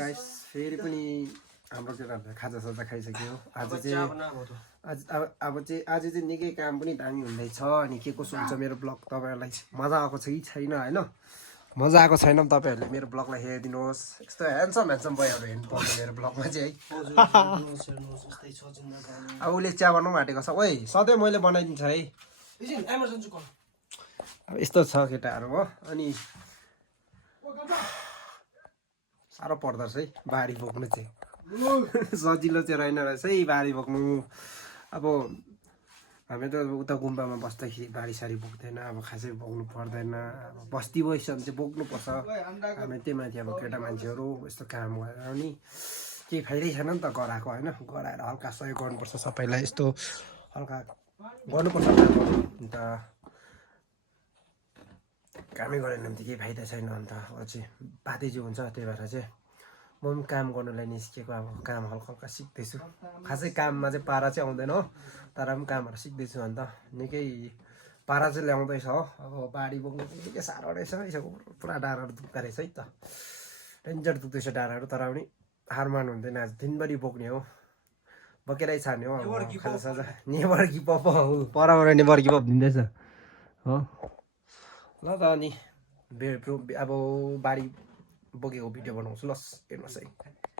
guys फेरि पनि हाम्रो केटाहरूले खाजासाजा खाइसक्यो आज चाहिँ निकै काम पनि दामी हुँदैछ अनि के कसो हुन्छ मेरो ब्लग तपाईँहरूलाई मजा आएको छ कि छैन होइन मजा आएको छैन तपाईँहरूले मेरो ब्लगलाई हेरिदिनुहोस् यस्तो ह्यान्डसम बोयहरू हेर्नु पाउँछ मेरो ब्लगमा चाहिँ है अब उसले चिया बनाउनु आँटेको छ ओइ सधैँ मैले बनाइदिन्छ है अब यस्तो छ केटाहरू हो अनि साह्रो पर्दो रहेछ है बारी बोक्नु चाहिँ सजिलो चाहिँ रहेन रहेछ है बारी बोक्नु अब हामी त उता गुम्बामा बस्दाखेरि बारी सारी बोक्दैन अब खासै बोक्नु पर्दैन अब बस्ती बस्यो भने चाहिँ बोक्नुपर्छ हामी त्यही माथि अब केटा मान्छेहरू यस्तो काम गरेर नि केही फाइदै छैन नि त गराएको होइन गराएर हल्का सहयोग गर्नुपर्छ सबैलाई यस्तो हल्का गर्नुपर्छ अन्त कामै गरेन भने त केही फाइदा छैन अन्त अझै बाध्य जो हुन्छ त्यही भएर चाहिँ म पनि काम गर्नुलाई निस्केको अब काम हल्का हल्का सिक्दैछु खासै काममा चाहिँ पारा चाहिँ आउँदैन हो तर पनि कामहरू सिक्दैछु अन्त निकै पारा चाहिँ ल्याउँदैछ हो अब बारी बोक्नु चाहिँ निकै साह्रो रहेछ पुरा डाँडाहरू दुख्दो रहेछ है त डेन्जर दुख्दैछ डाँडाहरू तर पनि हार मान्नु हुँदैन आज दिनभरि बोक्ने हो बोकेरै छाड्ने हो अब खाजासाजा नेभर गिभ अप हो परबाट नेभर गिभ अप दिँदैछ हो ल त अनि अब बारी बोकेको भिडियो बनाउँछु ल हेर्नुहोस् है